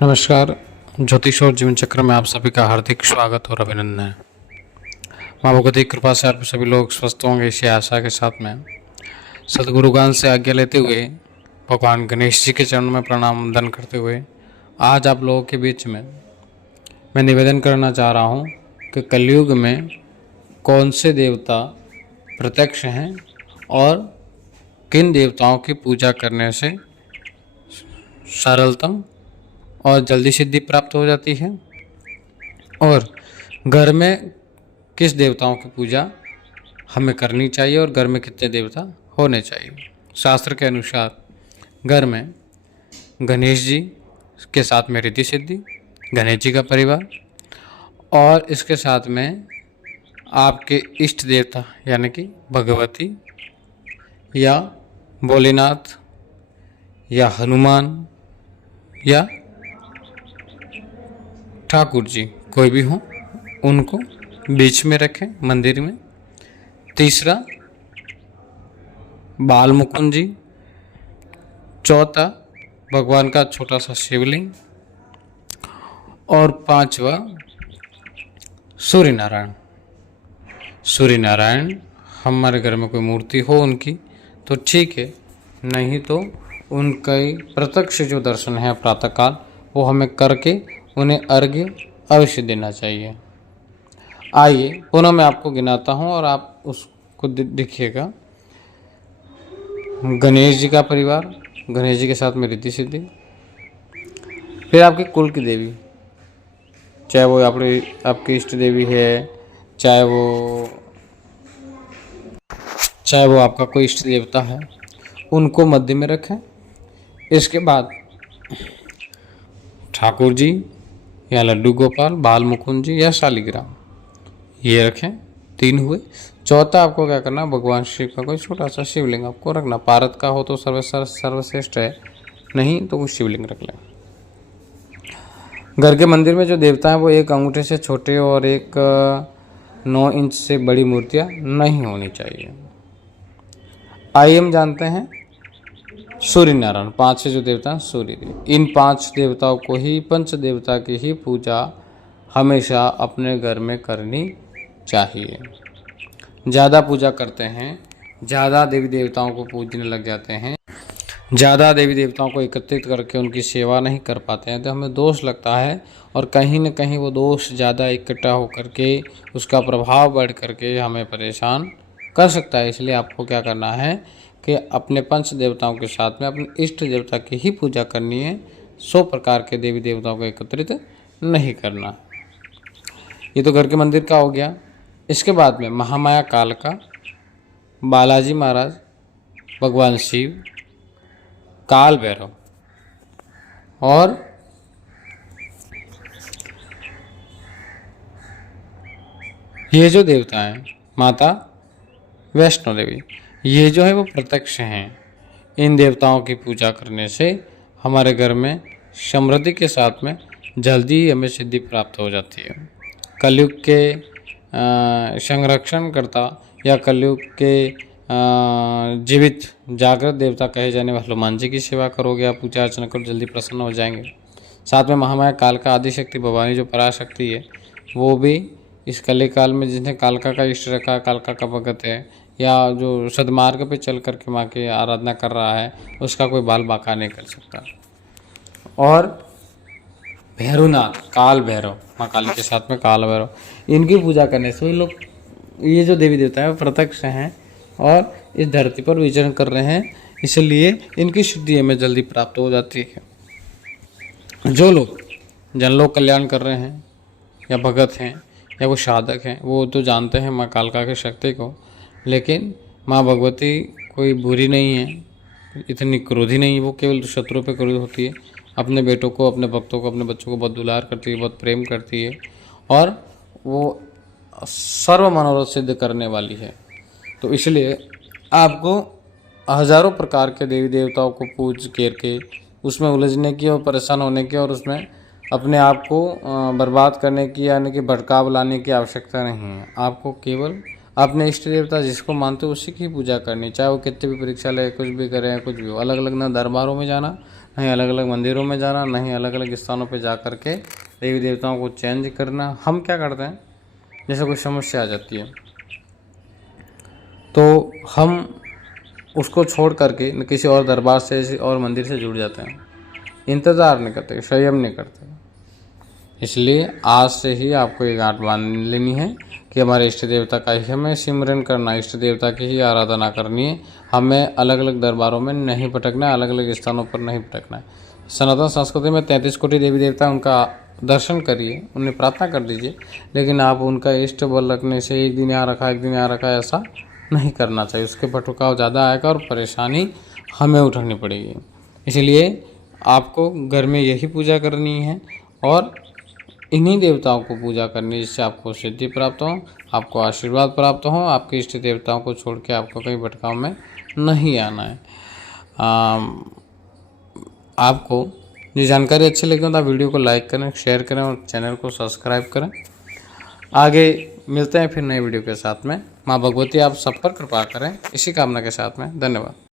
नमस्कार। ज्योतिष और जीवन चक्र में आप सभी का हार्दिक स्वागत और अभिनंदन है। माँ भगवती की कृपा से आप सभी लोग स्वस्थ होंगे, इसी आशा के साथ में सदगुरु ज्ञान से आज्ञा लेते हुए भगवान गणेश जी के चरणों में प्रणाम वंदन करते हुए आज आप लोगों के बीच में मैं निवेदन करना चाह रहा हूँ कि कलयुग में कौन से देवता प्रत्यक्ष हैं और किन देवताओं की पूजा करने से सरलतम और जल्दी सिद्धि प्राप्त हो जाती है, और घर में किस देवताओं की पूजा हमें करनी चाहिए और घर में कितने देवता होने चाहिए। शास्त्र के अनुसार घर में गणेश जी के साथ में रिद्धि सिद्धि, गणेश जी का परिवार और इसके साथ में आपके इष्ट देवता यानी कि भगवती या भोलेनाथ या हनुमान या ठाकुर जी कोई भी हो, उनको बीच में रखें मंदिर में। तीसरा बाल मुकुंद जी। चौथा भगवान का छोटा सा शिवलिंग। और पांचवा सूर्य नारायण। सूर्य नारायण हमारे घर में कोई मूर्ति हो उनकी तो ठीक है, नहीं तो उनके प्रत्यक्ष जो दर्शन है प्रातःकाल वो हमें करके उन्हें अर्घ्य अवश्य देना चाहिए। आइए पुनः मैं आपको गिनाता हूँ और आप उसको देखिएगा। गणेश जी का परिवार, गणेश जी के साथ में रिद्धि सिद्धि। फिर आपके कुल की देवी, चाहे वो आपकी इष्ट देवी है, चाहे वो आपका कोई इष्ट देवता है, उनको मध्य में रखें। इसके बाद ठाकुर जी या लड्डू गोपाल, बाल मुकुंद जी या शालिग्राम, ये रखें। 3 हुए। चौथा आपको क्या करना, भगवान शिव का कोई छोटा सा शिवलिंग आपको रखना। पारद का हो तो सर्वश्रेष्ठ है, नहीं तो कुछ शिवलिंग रख लें। घर के मंदिर में जो देवता हैं वो एक अंगूठे से छोटे और एक 9 इंच से बड़ी मूर्तियाँ नहीं होनी चाहिए। आइए हम जानते हैं सूर्य नारायण, 5 से जो देवता हैं सूर्य देव। इन 5 देवताओं को ही, पंच देवता की ही पूजा हमेशा अपने घर में करनी चाहिए। ज़्यादा पूजा करते हैं, ज़्यादा देवी देवताओं को पूजने लग जाते हैं, ज़्यादा देवी देवताओं को एकत्रित करके उनकी सेवा नहीं कर पाते हैं तो हमें दोष लगता है, और कहीं न कहीं वो दोष ज़्यादा इकट्ठा होकर के उसका प्रभाव बढ़ करके हमें परेशान कर सकता है। इसलिए आपको क्या करना है कि अपने पंच देवताओं के साथ में अपने इष्ट देवता की ही पूजा करनी है। 100 प्रकार के देवी देवताओं को एकत्रित नहीं करना। ये तो घर के मंदिर का हो गया। इसके बाद में महामाया काल का, बालाजी महाराज, भगवान शिव, काल भैरव और ये जो देवता हैं माता वैष्णो देवी, ये जो है वो प्रत्यक्ष हैं। इन देवताओं की पूजा करने से हमारे घर में समृद्धि के साथ में जल्दी ही हमें सिद्धि प्राप्त हो जाती है। कलयुग के संरक्षण करता या कलयुग के जीवित जागृत देवता कहे जाने वाले हनुमान जी की सेवा करोगे, आप पूजा अर्चना करो, जल्दी प्रसन्न हो जाएंगे। साथ में महामाया काल का आदिशक्ति भवानी जो पराशक्ति है, वो भी इस कलिकाल में जिन्हें कालका का इष्ट रखा, कालका का भगत है या जो सदमार्ग पे चल करके माँ की आराधना कर रहा है, उसका कोई बाल बाका नहीं कर सकता। और भैरवनाथ, काल भैरव, माँ काली के साथ में काल भैरव, इनकी पूजा करने से लोग, ये जो देवी देवता है प्रत्यक्ष हैं और इस धरती पर विचरण कर रहे हैं, इसलिए इनकी सिद्धि हमें जल्दी प्राप्त हो जाती है। जो लोग जनलोक कल्याण कर रहे हैं या भगत हैं या वो साधक हैं, वो तो जानते हैं माँ कालका की शक्ति को, लेकिन माँ भगवती कोई बुरी नहीं है, इतनी क्रोधी नहीं है, वो केवल शत्रु पे क्रोध होती है। अपने बेटों को, अपने भक्तों को, अपने बच्चों को बहुत दुलार करती है, बहुत प्रेम करती है और वो सर्व मनोरथ सिद्ध करने वाली है। तो इसलिए आपको हजारों प्रकार के देवी देवताओं को पूज करके उसमें उलझने की और परेशान होने की और उसमें अपने आप को बर्बाद करने की यानी कि भटकाव लाने की आवश्यकता नहीं है। आपको केवल अपने इष्ट देवता जिसको मानते हो उसी की पूजा करनी, चाहे वो कितनी भी परीक्षा ले, कुछ भी करें, कुछ भी हो। अलग अलग ना दरबारों में जाना, नहीं अलग अलग मंदिरों में जाना, नहीं अलग अलग स्थानों पे जा कर के देवी देवताओं को चेंज करना। हम क्या करते हैं, जैसे कोई समस्या आ जाती है तो हम उसको छोड़ करके किसी और दरबार से, किसी और मंदिर से जुड़ जाते हैं, इंतज़ार नहीं करते, संयम नहीं करते। इसलिए आज से ही आपको ये गांठ बांध लेनी है कि हमारे इष्ट देवता का ही हमें सिमरन करना है, इष्ट देवता की ही आराधना करनी है। हमें अलग अलग दरबारों में नहीं भटकना है, अलग अलग स्थानों पर नहीं भटकना है। सनातन संस्कृति में 33 कोटि देवी देवता, उनका दर्शन करिए, उन्हें प्रार्थना कर दीजिए, लेकिन आप उनका इष्ट बल रखने से एक दिन यहाँ रखा, एक दिन यहाँ रखा, ऐसा नहीं करना चाहिए। उसके भटकाव ज़्यादा आएगा और परेशानी हमें उठानी पड़ेगी। इसलिए आपको घर में यही पूजा करनी है और इन्हीं देवताओं को पूजा करनी है, जिससे आपको सिद्धि प्राप्त हो, आपको आशीर्वाद प्राप्त हो। आपके इष्ट देवताओं को छोड़ के आपको कहीं भटकाव में नहीं आना है। आपको जो जानकारी अच्छी लगी हो तो आप वीडियो को लाइक करें, शेयर करें और चैनल को सब्सक्राइब करें। आगे मिलते हैं फिर नए वीडियो के साथ में। माँ भगवती आप सब पर कृपा करें, इसी कामना के साथ में धन्यवाद।